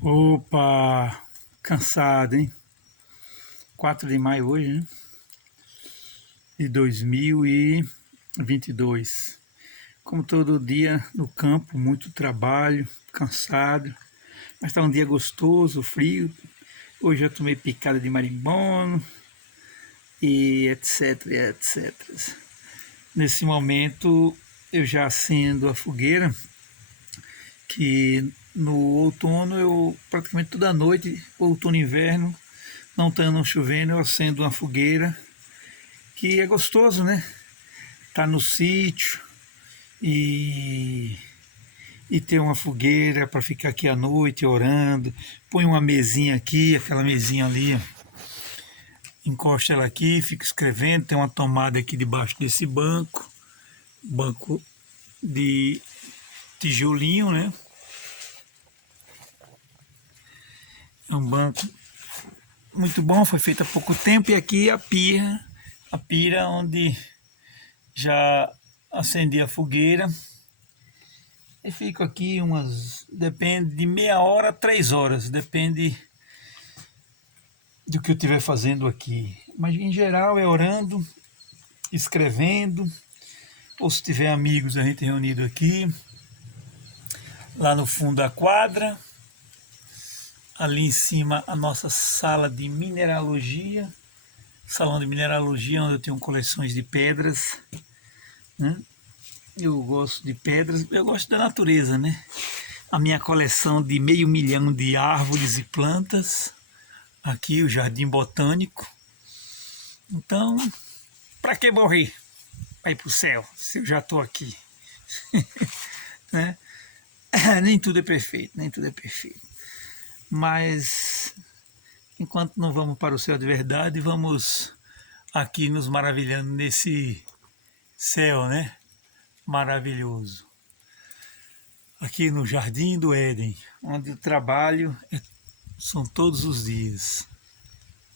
Opa, cansado, hein? 4 de maio hoje, né? De 2022. Como todo dia no campo, muito trabalho, cansado. Mas tá um dia gostoso, frio. Hoje eu tomei picada de marimbondo e etc, etc. Nesse momento eu já acendo a fogueira, que no outono eu praticamente toda noite, outono e inverno, não estando chovendo, eu acendo uma fogueira, que é gostoso, né? Tá no sítio e, e ter uma fogueira para ficar aqui à noite orando. Põe uma mesinha aqui, aquela mesinha ali, ó. Encosta ela aqui, fica escrevendo. Tem uma tomada aqui debaixo desse banco de tijolinho, né? É um banco muito bom, foi feito há pouco tempo. E aqui a pira onde já acendi a fogueira. E fico aqui depende de meia hora a 3 horas, depende do que eu estiver fazendo aqui. Mas em geral é orando, escrevendo, ou se tiver amigos a gente reunido aqui, lá no fundo da quadra, ali em cima a nossa sala de mineralogia, salão de mineralogia onde eu tenho coleções de pedras, né? Eu gosto de pedras, eu gosto da natureza, né? A minha coleção de 500 mil de árvores e plantas, aqui o Jardim Botânico. Então, para que morrer? Para ir para o céu, se eu já estou aqui. Né? Nem tudo é perfeito, nem tudo é perfeito. Mas, enquanto não vamos para o céu de verdade, vamos aqui nos maravilhando nesse céu, né? Maravilhoso. Aqui no Jardim do Éden, onde o trabalho são todos os dias.